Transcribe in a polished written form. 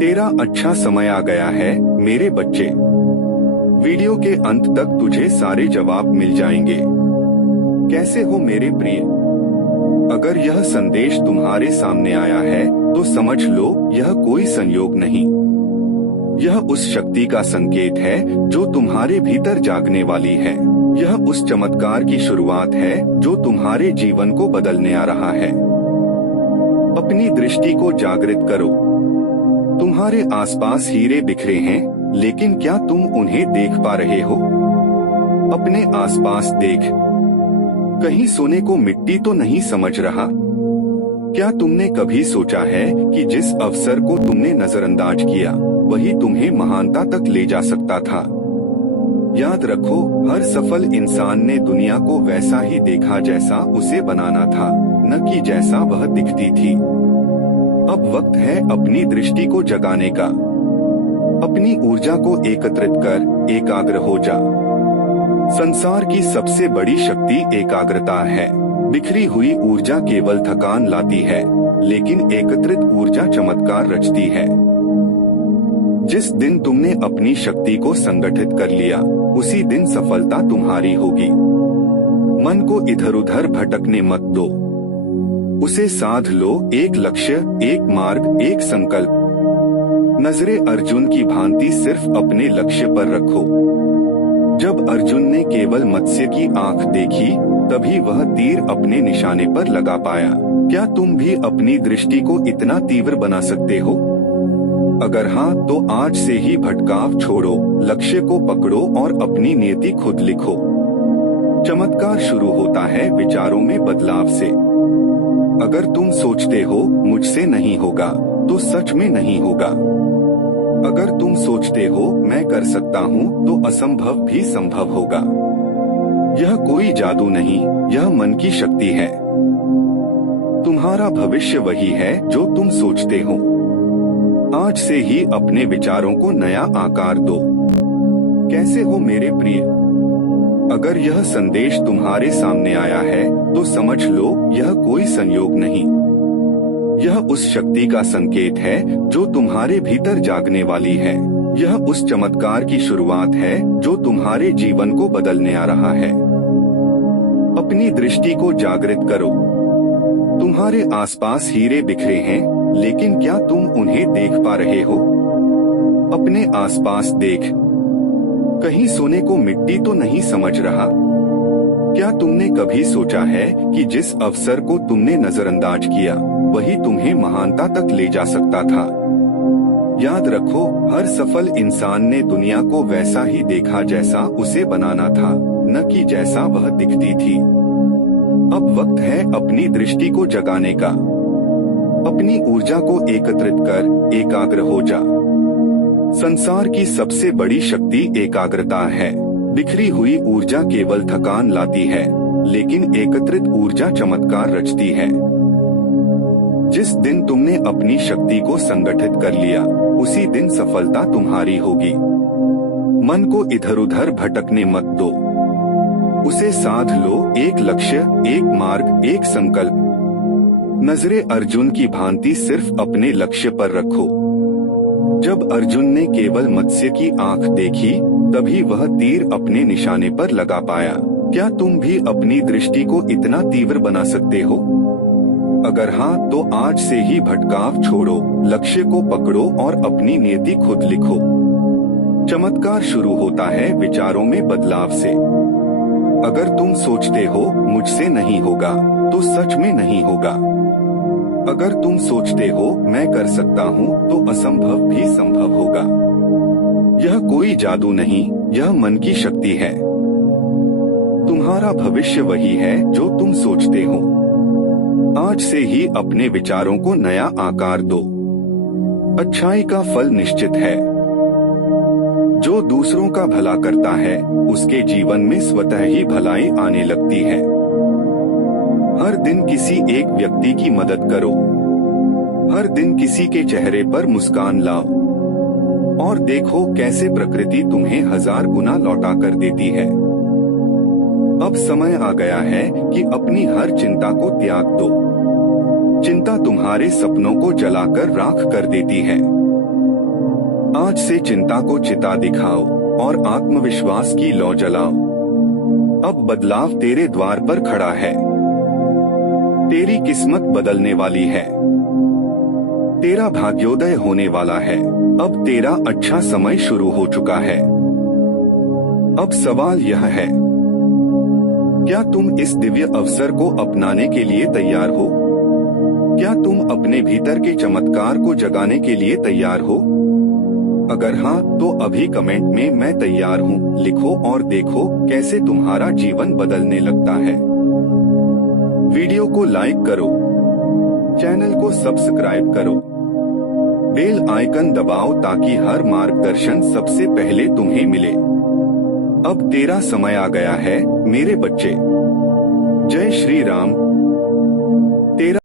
तेरा अच्छा समय आ गया है मेरे बच्चे। वीडियो के अंत तक तुझे सारे जवाब मिल जाएंगे। कैसे हो मेरे प्रिय? अगर यह संदेश तुम्हारे सामने आया है तो समझ लो यह कोई संयोग नहीं। यह उस शक्ति का संकेत है जो तुम्हारे भीतर जागने वाली है। यह उस चमत्कार की शुरुआत है जो तुम्हारे जीवन को बदलने आ रहा है। अपनी दृष्टि को जागृत करो। तुम्हारे आसपास हीरे बिखरे हैं, लेकिन क्या तुम उन्हें देख पा रहे हो? अपने आसपास देख। कहीं सोने को मिट्टी तो नहीं समझ रहा? क्या तुमने कभी सोचा है कि जिस अवसर को तुमने नजरअंदाज किया वही तुम्हें महानता तक ले जा सकता था? याद रखो, हर सफल इंसान ने दुनिया को वैसा ही देखा जैसा उसे बनाना था, न कि जैसा वह दिखती थी। अब वक्त है अपनी दृष्टि को जगाने का। अपनी ऊर्जा को एकत्रित कर एकाग्र हो जा। संसार की सबसे बड़ी शक्ति एकाग्रता है। बिखरी हुई ऊर्जा केवल थकान लाती है, लेकिन एकत्रित ऊर्जा चमत्कार रचती है। जिस दिन तुमने अपनी शक्ति को संगठित कर लिया, उसी दिन सफलता तुम्हारी होगी। मन को इधर उधर भटकने मत दो। उसे साध लो। एक लक्ष्य, एक मार्ग, एक संकल्प। नजरे अर्जुन की भांति सिर्फ अपने लक्ष्य पर रखो। जब अर्जुन ने केवल मत्स्य की आंख देखी, तभी वह तीर अपने निशाने पर लगा पाया। क्या तुम भी अपनी दृष्टि को इतना तीव्र बना सकते हो? अगर हाँ, तो आज से ही भटकाव छोड़ो, लक्ष्य को पकड़ो और अपनी नियति खुद लिखो। चमत्कार शुरू होता है विचारों में बदलाव से। अगर तुम सोचते हो मुझसे नहीं होगा, तो सच में नहीं होगा। अगर तुम सोचते हो मैं कर सकता हूँ, तो असंभव भी संभव होगा। यह कोई जादू नहीं, यह मन की शक्ति है। तुम्हारा भविष्य वही है जो तुम सोचते हो। आज से ही अपने विचारों को नया आकार दो। कैसे हो मेरे प्रिय? अगर यह संदेश तुम्हारे सामने आया है तो समझ लो यह कोई संयोग नहीं। यह उस शक्ति का संकेत है जो तुम्हारे भीतर जागने वाली है। यह उस चमत्कार की शुरुआत है जो तुम्हारे जीवन को बदलने आ रहा है। अपनी दृष्टि को जागृत करो। तुम्हारे आसपास हीरे बिखरे हैं, लेकिन क्या तुम उन्हें देख पा रहे हो? अपने आसपास देख। कहीं सोने को मिट्टी तो नहीं समझ रहा? क्या तुमने कभी सोचा है कि जिस अवसर को तुमने नजरअंदाज किया वही तुम्हें महानता तक ले जा सकता था? याद रखो, हर सफल इंसान ने दुनिया को वैसा ही देखा जैसा उसे बनाना था, न कि जैसा वह दिखती थी। अब वक्त है अपनी दृष्टि को जगाने का। अपनी ऊर्जा को एकत्रित कर एकाग्र हो जा। संसार की सबसे बड़ी शक्ति एकाग्रता है। बिखरी हुई ऊर्जा केवल थकान लाती है, लेकिन एकत्रित ऊर्जा चमत्कार रचती है। जिस दिन तुमने अपनी शक्ति को संगठित कर लिया, उसी दिन सफलता तुम्हारी होगी। मन को इधर उधर भटकने मत दो। उसे साध लो। एक लक्ष्य, एक मार्ग, एक संकल्प। नजरे अर्जुन की भांति सिर्फ अपने लक्ष्य पर रखो। जब अर्जुन ने केवल मत्स्य की आंख देखी, तभी वह तीर अपने निशाने पर लगा पाया। क्या तुम भी अपनी दृष्टि को इतना तीव्र बना सकते हो? अगर हाँ, तो आज से ही भटकाव छोड़ो, लक्ष्य को पकड़ो और अपनी नियति खुद लिखो। चमत्कार शुरू होता है विचारों में बदलाव से। अगर तुम सोचते हो मुझसे नहीं होगा, तो सच में नहीं होगा। अगर तुम सोचते हो मैं कर सकता हूँ, तो असंभव भी संभव होगा। यह कोई जादू नहीं, यह मन की शक्ति है। तुम्हारा भविष्य वही है जो तुम सोचते हो। आज से ही अपने विचारों को नया आकार दो। अच्छाई का फल निश्चित है। जो दूसरों का भला करता है, उसके जीवन में स्वतः ही भलाई आने लगती है। हर दिन किसी एक व्यक्ति की मदद करो। हर दिन किसी के चेहरे पर मुस्कान लाओ और देखो कैसे प्रकृति तुम्हें 1000 गुना लौटा कर देती है। अब समय आ गया है कि अपनी हर चिंता को त्याग दो। चिंता तुम्हारे सपनों को जलाकर राख कर देती है। आज से चिंता को चिता दिखाओ और आत्मविश्वास की लौ जलाओ। अब बदलाव तेरे द्वार पर खड़ा है। तेरी किस्मत बदलने वाली है। तेरा भाग्योदय होने वाला है। अब तेरा अच्छा समय शुरू हो चुका है। अब सवाल यह है, क्या तुम इस दिव्य अवसर को अपनाने के लिए तैयार हो? क्या तुम अपने भीतर के चमत्कार को जगाने के लिए तैयार हो? अगर हाँ, तो अभी कमेंट में मैं तैयार हूँ लिखो और देखो कैसे तुम्हारा जीवन बदलने लगता है। वीडियो को लाइक करो, चैनल को सब्सक्राइब करो, बेल आइकन दबाओ ताकि हर मार्गदर्शन सबसे पहले तुम्हें मिले। अब तेरा समय आ गया है मेरे बच्चे। जय श्री राम। तेरा